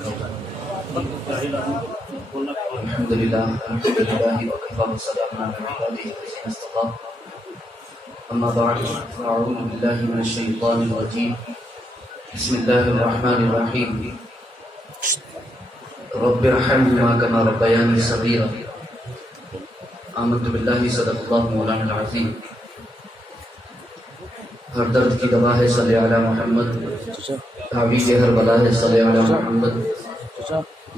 الحمد لله وكفى والسلام على عباده الذين اصطفى أما بعد فأعوذ بالله من الشيطان الرجيم بسم الله الرحمن الرحيم رب ارحمهما كما ربياني صغيرا آمنت بالله صدق الله مولانا العظيم. ہر درد کی دوا ہے صلی علی محمد، تعویذ ہر بلا ہے صلی علی محمد.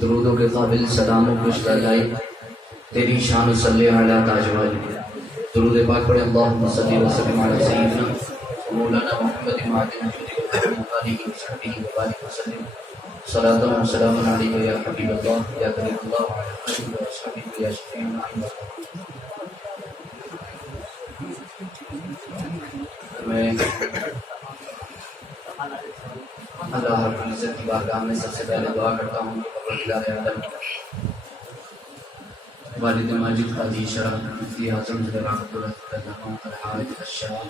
درودوں کے قابل سلاموں کو اشتہائی تیری شان صلی علی تاج والی. درود پاک پڑھیں اللہم صلی وسلم علی سیدنا مولانا محمد معدن وجود آلہ وصحبہ وبارک وسلم. صلاۃ و سلام علیک یا حبیب اللہ یا کریم اللہ وعلی آلہ وصحبہ یا شفیع النعیم. میں اللہ رب العزت کی بارگاہ میں سب سے پہلے دعا کرتا ہوں کہ پروردگار عالم والد ماجد قاضی شرح مفتی اعظم رحمۃ اللہ الحاج الشاہ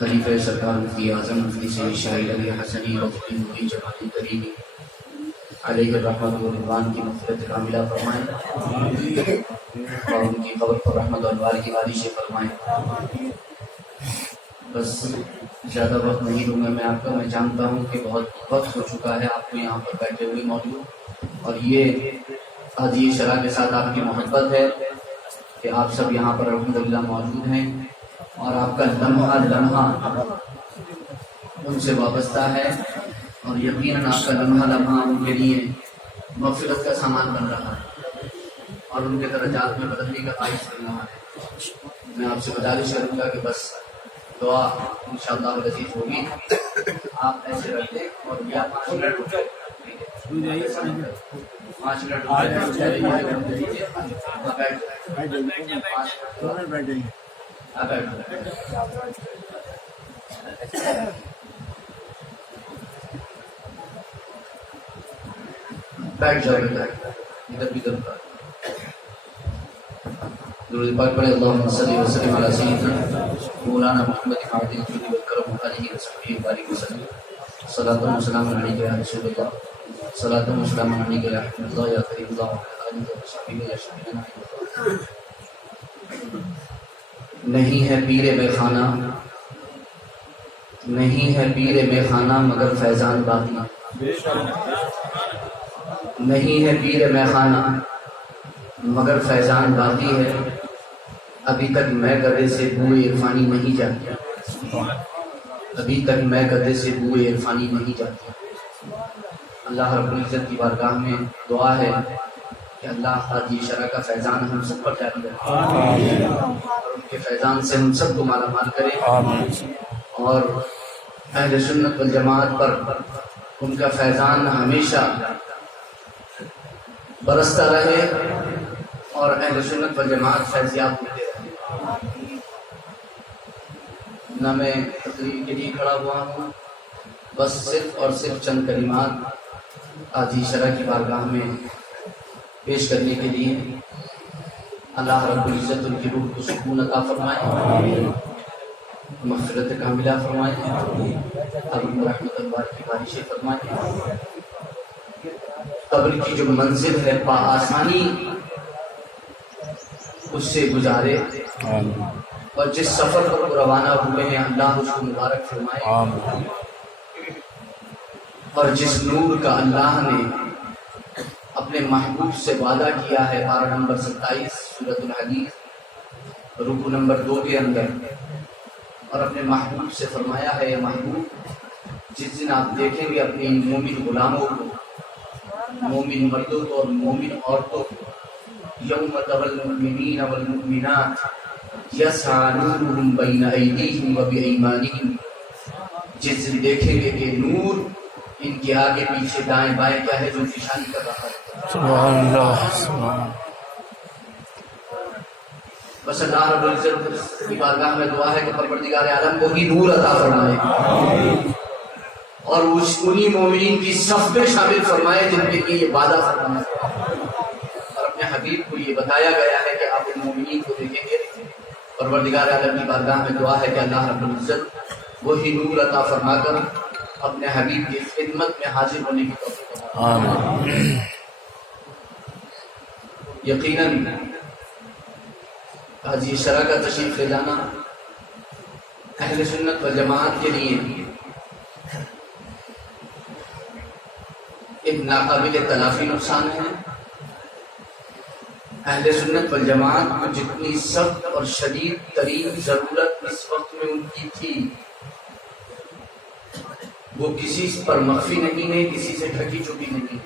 خلیفہ سرکار مفتی اعظم مفتی سید شاہد علی حسنی رضی اللہ جمالی کریمی علیہ الرحمۃ والرضوان کی مغفرت کاملہ فرمائیں اور ان کی قبر پر رحمت اور بار کی بارش فرمائیں. بس زیادہ وقت نہیں لوں گا میں آپ کا. میں جانتا ہوں کہ بہت وقت ہو چکا ہے آپ کو یہاں پر بیٹھے ہوئے موجود، اور یہ قاضی شرح کے ساتھ آپ کی محبت ہے کہ آپ سب یہاں پر الحمدللہ موجود ہیں، اور آپ کا لمحہ لمحہ ان سے وابستہ ہے، اور یقیناً آپ کا لمحہ لمحہ ان کے لیے مغفرت کا سامان بن رہا ہے اور ان کے درجات میں بدلنے کا باعث بن رہا ہے. میں آپ سے گزارش کروں گا کہ بس دعا انشاءاللہ العزیز ہوگی. آپ ایسے رکھ دیں اور یا 5 منٹ رک جائے 5 منٹ بیٹھ جاؤ ادھر بھی ادھر. درود پاک پڑھیں اللہم صلی وسلم علی سیدنا مولانا محمد معدن وجود والکرم علیہ وصحبہ وبارک وسلم. صلاۃ و سلام علیک یا رسول اللہ، صلاۃ و سلام علیک یا حبیب اللہ یا کریم اللہ وعلی آلہ وصحبہ یا شفیع النعیم. نہیں ہے پیر بے خانہ، نہیں ہے پیر بے خانہ مگر فیضان باقی. نہیں ہے پیر بے خانہ مگر فیضان باقی ہے، ابھی تک میں گدے سے بوئے عرفانی نہیں جاتی. ابھی تک میں گدے سے بوئے عرفانی نہیں جاتی. اللہ رب العزت کی بارگاہ میں دعا ہے کہ اللہ قاضی شرح کا فیضان ہم سب پر جاری رکھے اور ان کے فیضان سے ہم سب کو مالا مال کرے، اور اہل سنت والجماعت پر ان کا فیضان ہمیشہ برستا رہے اور اہل سنت والجماعت فیضیاب ہوتے رہے. نہ میں تقریر کے لیے کھڑا ہوا ہوں، بس صرف اور صرف چند کلمات قاضی شرح کی بارگاہ میں پیش کرنے کے لیے. اللہ رب العزت ان کی روح کو سکون عطا فرمائے، مغفرت کاملہ فرمائے، قبر میں رحمت اللہ کی بارشیں فرمائے. قبر کی جو منزل ہے آسانی اس سے گزارے، اور جس سفر پر روانہ ہوئے ہیں اللہ اس کو مبارک فرمائے، اور جس نور کا اللہ نے اپنے محبوب سے وعدہ کیا ہے پارہ نمبر 27 سورۃ الحدید رکوع نمبر 2 کے اندر، اور اپنے محبوب سے فرمایا ہے اے محبوب جس دن آپ دیکھیں گے اپنے مومن غلاموں کو، مومن مردوں کو اور مومن عورتوں کو، یوم تری المؤمنین والمؤمنات یسعی نورہم بین ایدیہم وبایمانہم، جس دن دیکھیں گے کہ نور ان کے آگے پیچھے دائیں بائیں کیا ہے جو نشانی کر رہا ہے. سبحان اللہ. بس اللہ رب العزت کی بارگاہ میں دعا ہے کہ پروردگار عالم کو ہی نور عطا فرمائے اور انہی مومنین کی صف میں شامل فرمائے جن کے لیے یہ وعدہ فرمایا، اور اپنے حبیب کو یہ بتایا گیا ہے کہ آپ ان مومنین کو دیکھیں گے. پروردگار عالم کی بارگاہ میں دعا ہے کہ اللہ رب العزت وہی نور عطا فرما کر اپنے حبیب کی خدمت میں حاضر ہونے کی توفیق عطا فرمائے۔ آمین۔ یقیناً حاجی شرح کا تشریف لے جانا اہل سنت والجماعت کے لیے ایک ناقابل تلافی نقصان ہے۔ اہل سنت والجماعت کو جتنی سخت اور شدید ترین ضرورت اس وقت میں ان کی تھی، وہ کسی پر مخفی نہیں ہے، کسی سے ڈھکی چھپی نہیں ہے۔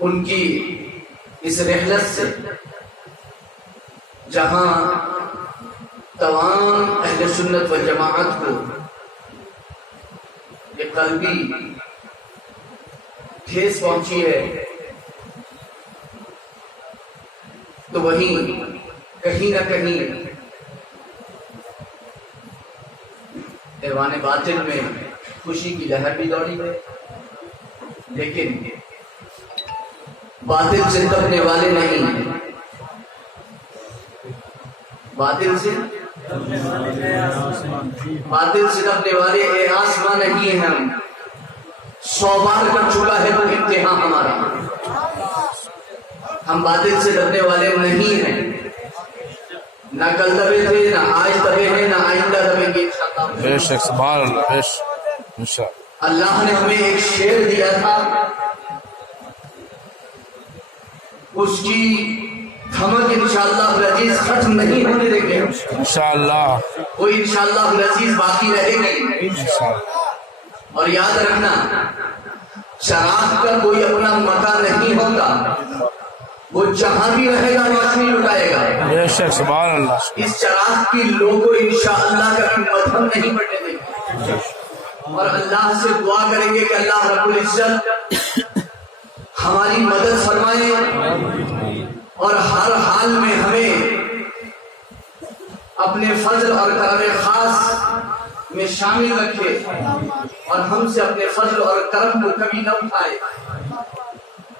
ان کی اس رحلت سے جہاں تمام اہل سنت والجماعت کو ایک قلبی ٹھیس پہنچی ہے، تو وہیں کہیں نہ کہیں ایوان باطن میں خوشی کی لہر بھی دوڑی ہے، لیکن باطل سے دبنے والے نہیں، باطل سے دبنے والے اے آسمان نہیں ہیں ہم، 100 بار کر چکا ہے تو امتحان ہمارا، ہم باطل سے دبنے والے نہیں ہیں، نہ کل دبے تھے، نہ آج دبے ہیں، نہ آئندہ دبیں گے انشاءاللہ۔ بے شک سبحان اللہ، بے شک انشاءاللہ۔ اللہ نے ہمیں ایک شعر دیا تھا، اس کی دھمک انشاءاللہ العزیز ختم نہیں ہونے دیں گے انشاءاللہ، وہ انشاءاللہ العزیز باقی رہے گی۔ انشاءاللہ۔ اور یاد رکھنا، چراغ کا کوئی اپنا مکان نہیں ہوتا، وہ جہاں بھی رہے گا روشنی لٹائے گا۔ بے شک سبحان اللہ۔ اس چراغ کی لوگو انشاءاللہ کبھی مدھم نہیں بڑھنے دیں گے، اور اللہ سے دعا کریں گے کہ اللہ رب العزت ہماری مدد فرمائے اور ہر حال میں ہمیں اپنے فضل اور کرم خاص میں شامل رکھے، اور ہم سے اپنے فضل اور کرم کو کبھی نہ اٹھائے۔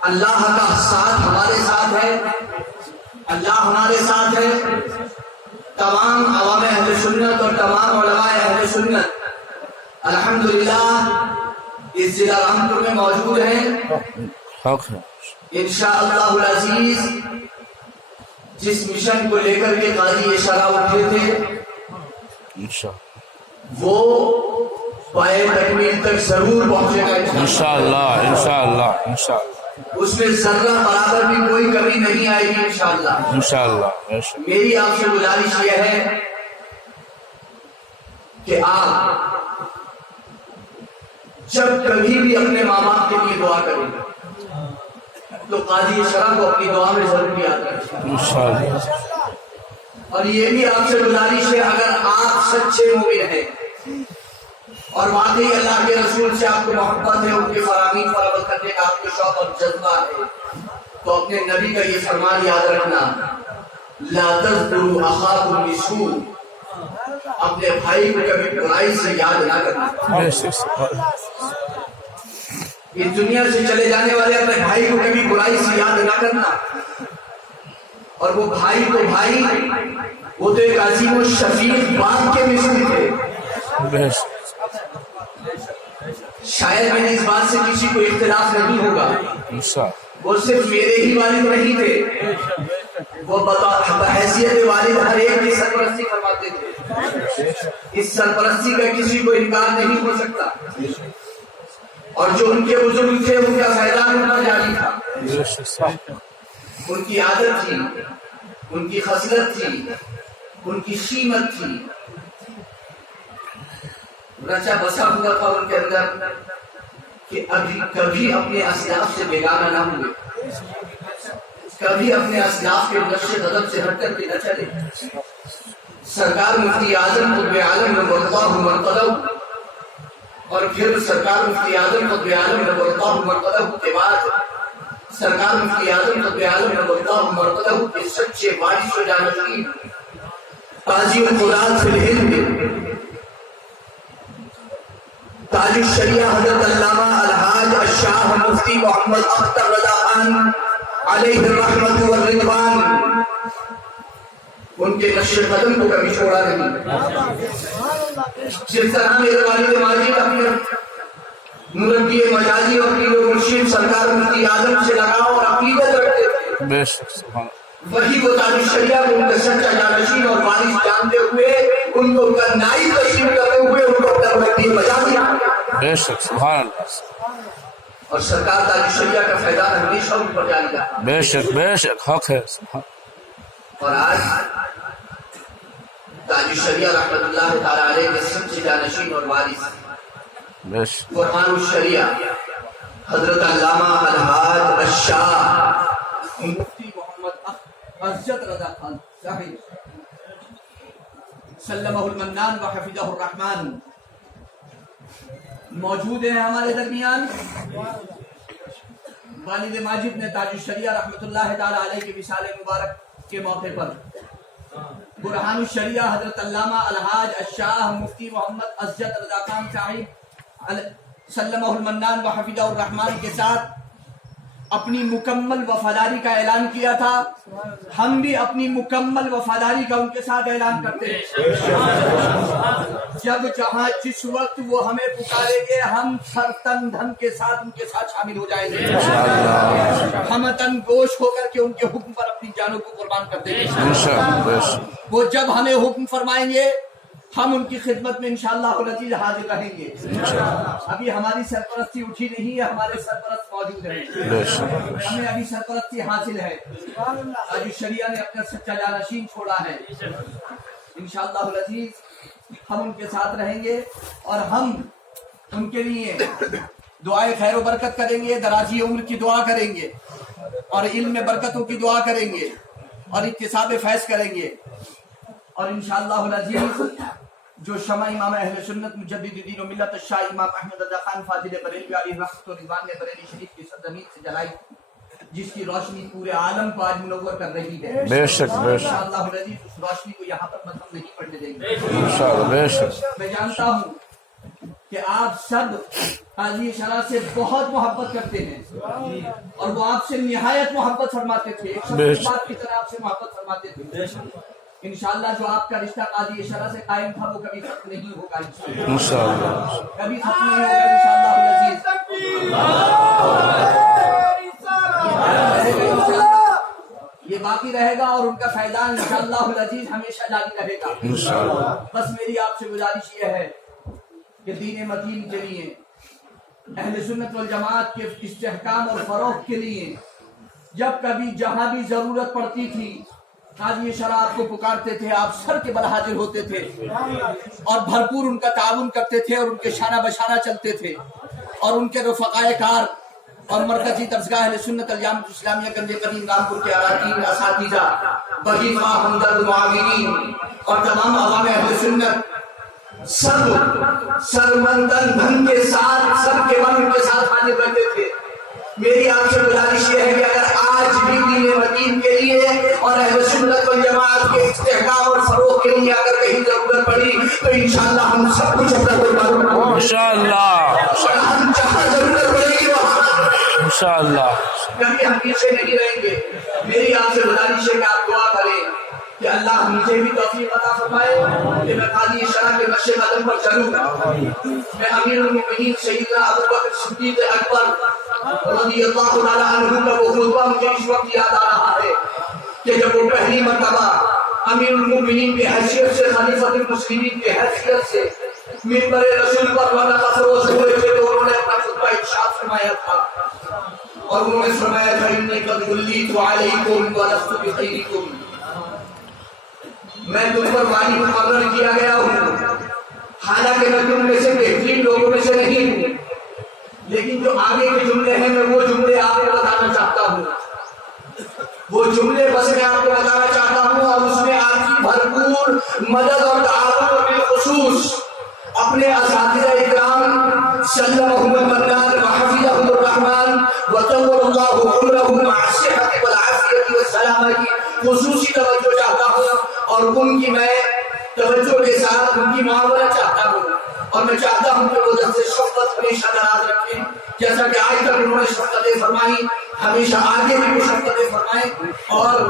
اللہ کا ساتھ ہمارے ساتھ ہے، اللہ ہمارے ساتھ ہے۔ تمام عوام اہل سنت اور تمام علماء اہل سنت الحمدللہ اس ضلع رامپور میں موجود ہیں۔ انشاءاللہ العزیز جس مشن کو لے کر کے قاضی شرح اٹھے تھے، وہ پائے تکمیل تک ضرور پہنچے گا انشاءاللہ، انشاءاللہ، انشاءاللہ، اس میں ذرہ برابر بھی کوئی کمی نہیں آئے گی انشاءاللہ۔ انشاءاللہ۔ میری آپ سے گزارش یہ ہے کہ آپ جب کبھی بھی اپنے ماں باپ کے لیے دعا کریں تو قاضی شرح کو اپنی دعا میں ضرور یاد رکھیں انشاءاللہ۔ اور یہ بھی آپ سے گزارش ہے، اگر آپ سچے مومن ہیں اور واقعی اللہ کے رسول سے آپ کو محبت ہے، ان کے فرامین پر عمل کرنے کا آپ کو شوق اور جذبہ ہے، تو اپنے نبی کا یہ فرمان یاد رکھنا، لا تذکروا اخاکم بسوء، اپنے بھائی کو کبھی برائی سے یاد نہ کرنا۔ اس دنیا سے چلے جانے والے اپنے بھائی کو کبھی برائی سے یاد نہ کرنا، اور وہ بھائی تو بھائی، وہ تو ایک عظیم و شفیق باپ کے مثل تھے۔ شاید میں اس بات سے کسی کو اختلاف نہیں ہوگا، وہ صرف میرے ہی والد نہیں تھے، وہ بحیثیت والد ہر ایک کی سرپرستی فرماتے تھے، اس سرپرستی کا کسی کو انکار نہیں ہو سکتا، اور جو ان کے بزرگ تھے ان کا فیضان اتنا جاری تھا، ان کی عادت تھی، ان کی خصلت تھی، ان کی شیمت تھی، رچا بسا ہوا تھا ان کے اندر کہ ابھی کبھی اپنے اسلاف سے بیگانہ نہ ہوئے، کبھی اپنے اسلاف کے نقش قدم سے ہٹ کر کے نہ چلے۔ سرکار مفتی اعظم قطب عالم نور اللہ مرقدہ، اور پھر سرکار مفتی اعظم قطب عالم نور اللہ مرقدہ کے بعد سرکار مفتی اعظم قطب عالم نور اللہ مرقدہ کے سچے وارث و جانشین قاضی القضات فی الہند تاج الشریعہ حضرت علامہ الحاج الشاہ مفتی محمد اختر رضا خان علیہ الرحمت والرضوان ان کے نقش قدم کو کبھی چھوڑا نہیں. جس طرح میرے والد ماجد اپنے مربی مجازی اور پیر و مرشد سرکار مفتی اعظم سے لگاؤ اور عقیدت رکھتے تھے، بے شک سبحان وہی وہ تاج الشریعہ کو ان کا سچا جانشین اور وارث جانتے ہوئے ان کو ان کا نائب تسلیم کرتے ہوئے ان کو اپنا مربی مجازی بے شک سبحان اللہ اور سرکار تاج الشریعہ کا فیضان ہمیشہ ان پر جاری رہا. بے شک حق ہے سبحان. اور آج تاج الشریعہ رحمۃ اللہ تعالی علیہ کے سچے جانشین اور وارث بے شک قرآن الشریعہ حضرت علامہ الحاج الشاہ مفتی محمد عزت رضا خان صاحب سلمہ المنان و حفظہ الرحمن موجود ہیں ہمارے درمیان. والد ماجد نے تاج الشریعہ رحمۃ اللہ تعالی علیہ کے وصال مبارک کے موقع پر برہان الشریعہ حضرت علامہ الحاج الشاہ مفتی محمد عزت رضا خان صاحب سلمہ المنان و حفظہ الرحمن کے ساتھ اپنی مکمل وفاداری کا اعلان کیا تھا. ہم بھی اپنی مکمل وفاداری کا ان کے ساتھ اعلان کرتے ہیں. جب جہاں جس وقت وہ ہمیں پکاریں گے ہم سر تن دھن کے ساتھ ان کے ساتھ شامل ہو جائیں گے. ہم تن گوش ہو کر کے ان کے حکم پر اپنی جانوں کو قربان کر دیں گے. وہ جب ہمیں حکم فرمائیں گے ہم ان کی خدمت میں انشاءاللہ العزیز حاضر رہیں گے. ابھی ہماری سرپرستی اٹھی نہیں ہے، ہمارے سرپرست موجود ہیں، ہمیں ابھی سرپرستی حاصل ہے. تاج الشریعہ نے اپنا سچا جانشین چھوڑا ہے. انشاءاللہ العزیز ہم ان کے ساتھ رہیں گے اور ہم ان کے لیے دعائے خیر و برکت کریں گے، درازی عمر کی دعا کریں گے اور علم میں برکتوں کی دعا کریں گے اور اکتساب فیض کریں گے. اور انشاءاللہ العزیز جو شمع امام اہل سنت مجدد دین و ملت الشاہ امام احمد رضا خان فاضل بریلوی علیہ رحمۃ و رضوان نے بریلی شریف کی سرزمین سے جلائی، جس کی روشنی پورے عالم کو آج منور کر رہی ہے. بے شک انشاءاللہ العزیز اس روشنی کو یہاں پر مدھم نہیں پڑنے دیں گے. بے شک میں جانتا ہوں کہ آپ سب قاضی شرح سے بہت محبت کرتے ہیں اور وہ آپ سے نہایت محبت فرماتے تھے، ایک بات کی طرح آپ سے محبت فرماتے تھے. انشاءاللہ جو آپ کا رشتہ قاضی شرح سے قائم تھا وہ کبھی ختم نہیں ہوگا انشاءاللہ، کبھی ختم نہیں ہوگا انشاءاللہ العزیز. یہ باقی رہے گا اور ان کا فیضان انشاءاللہ العزیز ہمیشہ جاری رہے گا. بس میری آپ سے گزارش یہ ہے کہ دین متین کے لیے، اہل سنت والجماعت کے استحکام اور فروغ کے لیے جب کبھی جہاں بھی ضرورت پڑتی تھی قاضی شرح آپ کو پکارتے تھے، آپ سر کے بل حاضر ہوتے تھے اور بھرپور ان کا تعاون کرتے تھے اور ان کے شانہ بشانہ چلتے تھے. اور ان کے رفقائے کار اور مرکزی درسگاہ اہل سنت الجامعۃ الاسلامیہ گنج قدیم رامپور کے اراکین، اساتذہ، بغیرہ ہمدرد معاونین اور تمام عوام اہل سنت سب مندن دھن کے ساتھ، سب کے من کے ساتھ حاضر رہتے تھے. میری آپ سے گزارش یہ ہے کہ اگر آج بھی دین متین کے لیے اور اہل سنت والجماعت کے استحکام اور فروغ کے لیے اگر کہیں ضرورت پڑی تو انشاءاللہ ہم سب کچھ اپنا قربان کریں گے انشاءاللہ. ہم جہاں ضرورت پڑے گی وہاں انشاءاللہ کبھی ہم پیچھے نہیں رہیں گے. میری آپ سے گزارش ہے کہ آپ دعا کریں کہ اللہ مجھے بھی توفیق عطا فرمائے کہ میں قاضی شرح کے نقش قدم پر چلوں. میں امیر المؤمنین سیدنا ابوبکر صدیق اکبر رضی اللہ تعالیٰ عنہ کا وہ خطبہ مجھے اس وقت یاد آ رہا ہے کہ جب وہ پہلی مرتبہ امیر المؤمنین کی حیثیت سے، خلیفۃ المسلمین کی حیثیت سے منبر رسول پر فروز ہوئے تھے تو انہوں نے اپنا خطبہ ارشاد فرمایا تھا اور انہوں نے فرمایا تھا انی قد ولیت علیکم ولست بخیرکم، میں تم پر والی مقرر کیا گیا ہوں، حالانکہ میں تم میں سے بہترین لوگوں میں سے نہیں ہوں، لیکن جو آگے کے جملے ہیں میں وہ جملے آپ کو بتانا چاہتا ہوں. وہ جملے بس میں آپ کو بتانا چاہتا ہوں اور اس میں آپ کی بھرپور مدد اور تعاون اور بالخصوص اپنے اساتذہ اکرام سلمہم المنان وحفظہم الرحمن وطول اللہ عمرہم مع الصحۃ والعافیۃ والسلامہ کی خصوصی توجہ چاہتا ہوں اور ان کی میں توجہ کے ساتھ ان کی معاونت چاہتا ہوں. اور میں چاہتا ہوں کہ وہ دست شفقت ہمیشہ دراز رکھیں، جیسا کہ آج تک انہوں نے شفقتیں فرمائی، ہمیشہ آگے بھی وہ شفقتیں فرمائیں اور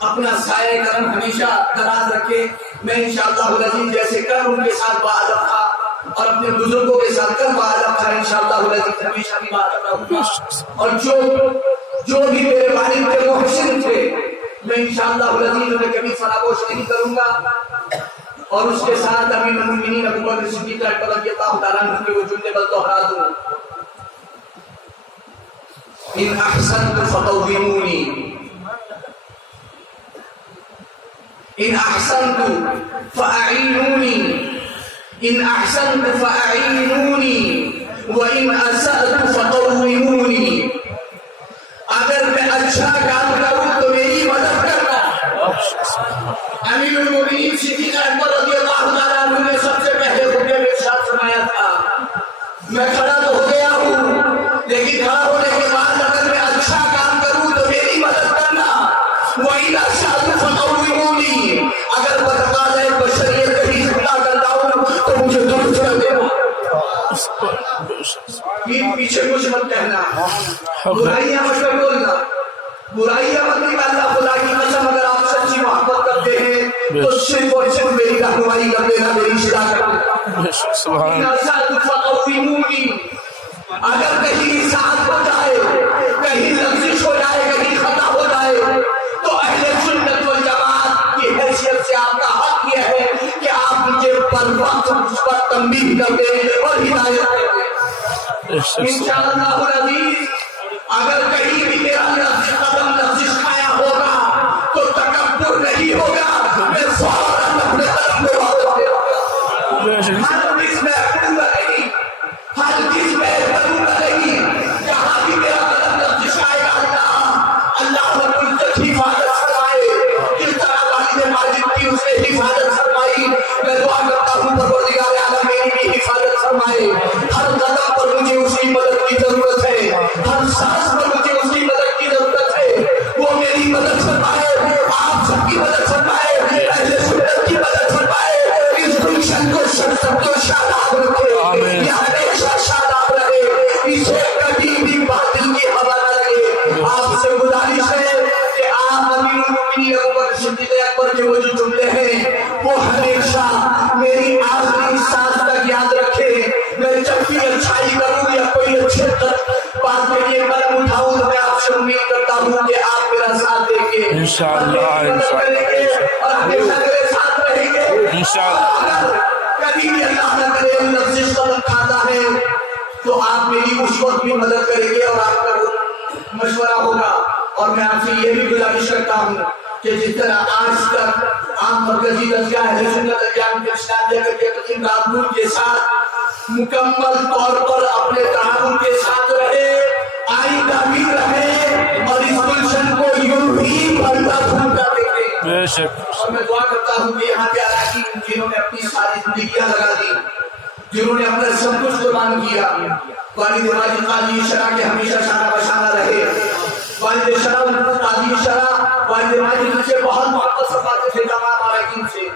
اپنا سایہ کرم ہمیشہ دراز رکھے. میں انشاءاللہ العزیز جیسے کل ان کے ساتھ باادب تھا اور اپنے بزرگوں کے ساتھ کل باادب تھا، انشاءاللہ العزیز ہمیشہ بھی باادب رہوں گا. اور جو بھی میرے والد کے محسن تھے میں انشاءاللہ العزیز انہیں کبھی فراموش نہیں کروں گا. اور اس کے ساتھ امیر المومنین ابو بکر صدیق رضی اللہ تعالیٰ عنہ کے وہ جملے بل دوہرا دوں. ان احسنت فقومونی، ان احسنت فاعینونی، ان احسنت فاعینونی وان اسأت فقومونی. اگر میں اچھا کام کروں تو میری مدد کرنا. امیر المومنین صدیق اکبر رضی اللہ تعالیٰ عنہ نے سب سے پہلے خطبے میں ارشاد فرمایا تھا میں کھڑا تو ہو گیا ہوں لیکن کھڑا ہونے کے بعد اگر میں اچھا کام کروں تو میری مدد کرنا. وَإِنْ أَشْهَدُ فَقَوِّمُونِي، اگر بتقاضۂ بشریت کہیں زندہ کرتا ہوں تو مجھے درست کر دینا. پیچھے کچھ مت کہنا، برائیاں مت بولنا، برائیاں مت نہیں. اللہ خدا کی قسم اگر آپ سچی محبت کرتے ہیں تو صرف اور صرف میری رہنمائی کر دینا، میری اصلاح کر دینا. سبحان اگر کہیں ساتھ ہو جائے، کہیں لفظش ہو جائے، کہیں خطا ہو جائے تو اہل سنت والجماعت کی حیثیت سے آپ کا حق یہ ہے کہ آپ مجھے پر وقت اس پر تنبیہ کر دیں اور ہدایت کر دیں. انشاءاللہ العزیز اگر کہیں بھی میرا لفظ قدم لفظش کھایا ہوگا تو تکبر نہیں ہوگا، میں فوراً اپنے طرف میں واپس دے رہا ہر کس میں کروں گا نہیں، ہر کس میں کروں گا نہیں. جہاں بھی میرا قدم لفظش آئے گا اللہ رب العزت حفاظت فرمائے. جس طرح والد ماجد کی اس نے حفاظت فرمائی، میں دعا کرتا ہوں پروردگار عالم میری بھی حفاظت فرمائے. ہر قدم پر مجھے اس کی مدد کی ضرورت ہے، ہر سانس پر مجھے اس کی مدد کی ضرورت ہے. وہ میری مدد فرمائے، آپ سب کی مدد فرمائے، اہل سنت کی مدد فرمائے. اس گلشن کو سب کو شاداب رکھے، یہ ہمیشہ شاداب رہے، اسے کبھی بھی باطل کی ہوا نہ لگے. آپ سے گزارش ہے کہ آپ امیر المومنین ابو بکر صدیق اکبر کے وہ جو جملے ہیں وہ ہمیشہ میری آخری سانس تک یاد رکھے. میں جب بھی اچھائی کروں یا کوئی اچھے بات کے لیے قدم اٹھاؤں تو میں آپ سے امید کرتا ہوں کہ آپ میرا ساتھ دیں گے، انشاءاللہ اور ہمیشہ میرے ساتھ رہیں گے. اگر کبھی بھی اللہ نہ کرے لفظ قدم کھاتا ہے تو آپ میری اس وقت بھی مدد کریں گے اور آپ کا مشورہ ہوگا. اور میں آپ سے یہ بھی گزارش کرتا ہوں کہ جس طرح آج تک عام مرکزی درجہ اہل سنت الجامع اسلامیہ کے قدیم رابطوں کے ساتھ مکمل طور پر اپنے تعاون کے ساتھ رہے، آئندہ بھی رہے اور اس گلشن کو یوں ہی بھرتا پھولتا دیکھیں. بے شک. اور میں دعا کرتا ہوں کہ یہاں کے اراکین جنہوں نے اپنی ساری زندگیاں لگا دی، جنہوں نے اپنا سب کچھ قربان کیا، والد ماجد قاضی شرح کے ہمیشہ شانہ بشانہ رہے. والد شرح قاضی شرح والد ماجد سے بہت محبت فرماتے تھے تمام اراکین سے.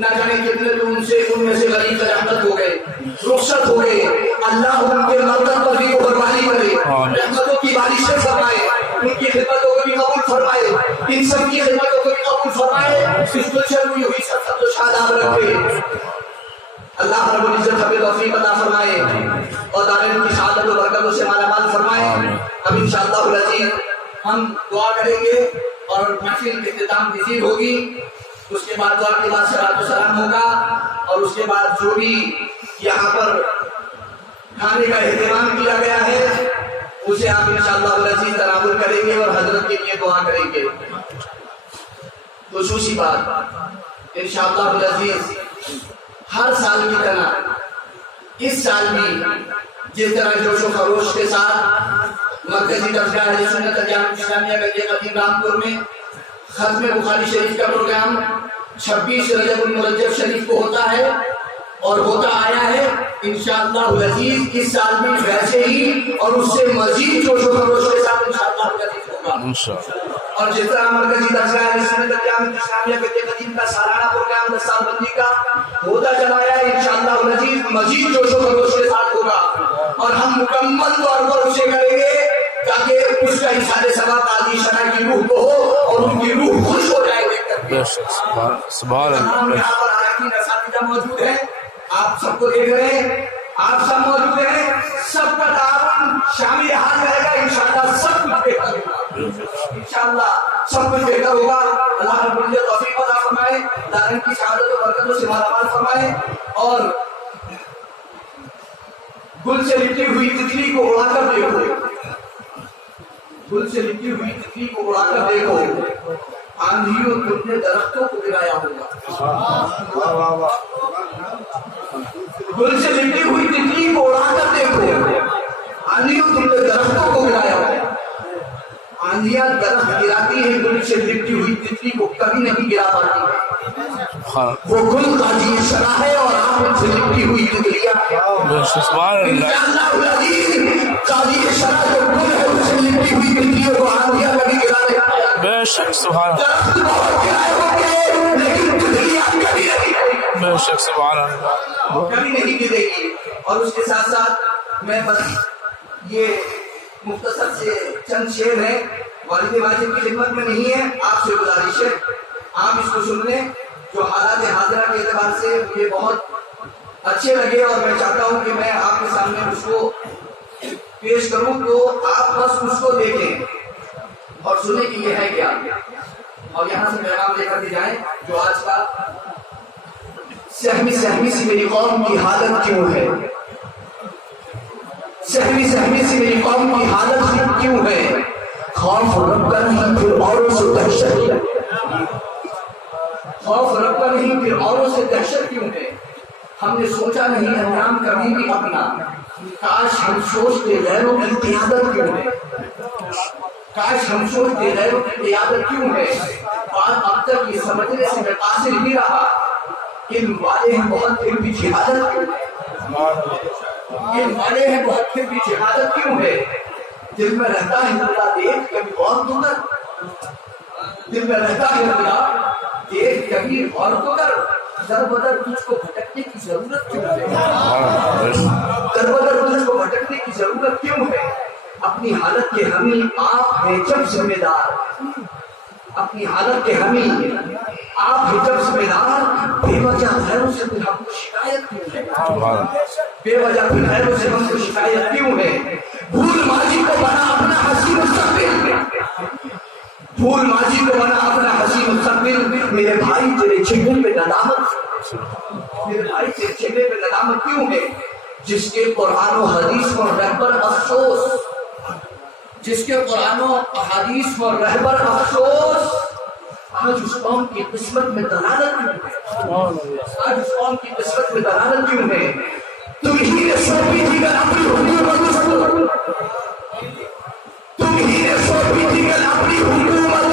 نہ جانے کتنے تو ان میں سے غریب رحمت ہو گئے، رخصت ہو گئے. اللہ ان کے مرکز پر بھی قربانی کرے، رحمتوں کی بارشیں فرمائے، ان کی خدمتوں کو بھی قبول فرمائے، ان سب کی خدمتوں کو بھی قبول فرمائے. اس گلشن کو یوں ہی سب تو شاداب رکھے. اللہ رب العزت ہمیں توفیق عطا فرمائے اور دارین کی سعادت و برکتوں سے مالا مال فرمائے. اب انشاءاللہ العزیز ہم دعا کریں گے اور محفل کے اختتام پذیر ہوگی. اس کے بعد دعا کے بعد صلاۃ و سلام ہوگا اور اس کے بعد جو بھی یہاں پر کھانے کا اہتمام کیا گیا ہے اسے آپ انشاءاللہ العزیز تناول کریں گے اور حضرت کے لیے دعا کریں گے. خصوصی بات انشاءاللہ العزیز ہر سال کی طرح اس سال بھی جس طرح جوش و خروش کے ساتھ مرکزی درجہ اہل سنت الجامع اسلامیہ کے قدیم رامپور میں ختم بخاری شریف کا پروگرام 26 رجب المرجب شریف کو ہوتا ہے اور ہوتا آیا ہے. انشاءاللہ العزیز اس سال بھی ویسے ہی اور اس سے مزید جوش و خروش کے ساتھ انشاءاللہ العزیز ہوگا. اور جس طرح مرکزی درجہ اہل سنت الجامع اسلامیہ کے قدیم کا سالانہ پروگرام دستار بندی کا ہوتا چلا ہے انشاءاللہ العزیز مزید جوش و خروش کے ساتھ ہوگا اور ہم مکمل طور پر اسے کریں گے تاکہ اس کا اشارے ثواب قاضی شرح کی روح کو ہو اور ان کی روح خوش ہو جائے دیکھ کر کے۔ بے شک سبحان اللہ تمام بے یہاں شک پر اراکین اساتذہ موجود ہیں، آپ سب کو دیکھ رہے ہیں، آپ سب موجود ہیں، سب کا تعاون شامل حال رہے گا، انشاءاللہ سب کچھ بہتر ہوگا، انشاءاللہ سب کچھ بہتر ہوگا۔ اللہ رب العزت توفیق عطا فرمائے، دارین کی سعادت و برکتوں سے مالا مال فرمائے، اور گل سے لپٹی ہوئی تتلی کو اڑا کر دیکھو، گل سے لپٹی ہوئی تتلی کو اڑا کر دیکھو، آندھیوں تم نے درختوں کو گرایا ہوگا۔ گل سے لپٹی ہوئی تتلی کو اڑا کر دیکھو، آندھیوں تم نے درختوں کو گرایا ہوگا۔ آندھیاں درخت گراتی ہیں، گل سے لپٹی ہوئی تتلی کو کبھی نہیں گرا پاتی۔ وہ گل قاضی شرح ہے اور آپ ان سے لپٹی ہوئی تتلیاں بے شک سبحان اللہ انشاءاللہ العزیز قاضی شرح جو گل ہے ان سے لپٹی ہوئی تتلیوں کو آندھیاں کبھی گرا نہیں۔ بے شک سبحان اللہ درخت بہت گرائے ہوں گے لیکن تتلیاں کبھی نہیں، بے شک سبحان اللہ کبھی نہیں گرے گی۔ اور اس کے ساتھ ساتھ میں بس یہ مختصر سے چند شعر ہیں، والد واجب کی خدمت میں نہیں ہے، آپ سے گزارش ہے آپ اس کو سن لیں، جو حالات حاضرہ کے اعتبار سے مجھے بہت اچھے لگے، اور میں چاہتا ہوں کہ میں آپ کے سامنے اس کو پیش کروں، تو آپ بس اس کو دیکھیں اور سنیں کہ یہ ہے کیا، اور یہاں سے پیغام لے کر کے جائیں جو آج کا سہمی سہمی سی میری قوم کی حالت کیوں ہے، سہمی سہمی سی میری قوم کی حالت کیوں ہے، خوف رب کا نہیں پھر اوروں سے دہشت، خوف رب کا نہیں پھر اوروں سے دہشت کیوں ہے، ہم نے سوچا نہیں انجام کبھی بھی اپنا، کاش ہم سوچتے غیروں کی قیادت کیوں ہے، کاش ہم سوچتے غیروں کی قیادت کیوں ہے، بات اب تک یہ سمجھنے سے میں قاصر نہیں رہا، علم والے ہیں بہت پھر بھی جہادت کیوں ہے، علم والے ہیں بہت پھر بھی جہادت کیوں ہے، دل میں رہتا ہے اللہ دیکھ کبھی غور تو کر، دل میں رہتا ہے اللہ دیکھ کبھی غور تو کر، در بدر تجھ کو بھٹکنے کی ضرورت کیوں ہے، در بدر تجھ کو بھٹکنے کی ضرورت کیوں ہے، اپنی حالت کے حامی آپ ہیں جب ذمہ دار، اپنی حالت کے حامی آپ ہیں جب ذمہ دار، بے وجہ غیروں سے پھر ہم کو شکایت کیوں ہے، بے وجہ پھر غیروں سے ہم کو شکایت کیوں ہے، بھول ماضی کو بنا اپنا حسین مستقبل، بھول ماضی کو بنا اپنا حسین مستقبل، میرے بھائی تیرے چہرے پہ ندامت، میرے بھائی تیرے چہرے پہ ندامت کیوں ہے، جس کے قرآن و حدیث پر رہبر افسوس، جس کے قرآن و حدیث پر رہبر افسوس، آج اس قوم کی قسمت میں دلالت کیوں ہے، آج اس قوم کی قسمت میں دلالت کیوں ہے، تم ہی نے سونپی تھی گر اپنی حکومت اس کو، تم ہی نے سونپی تھی گر اپنی حکومت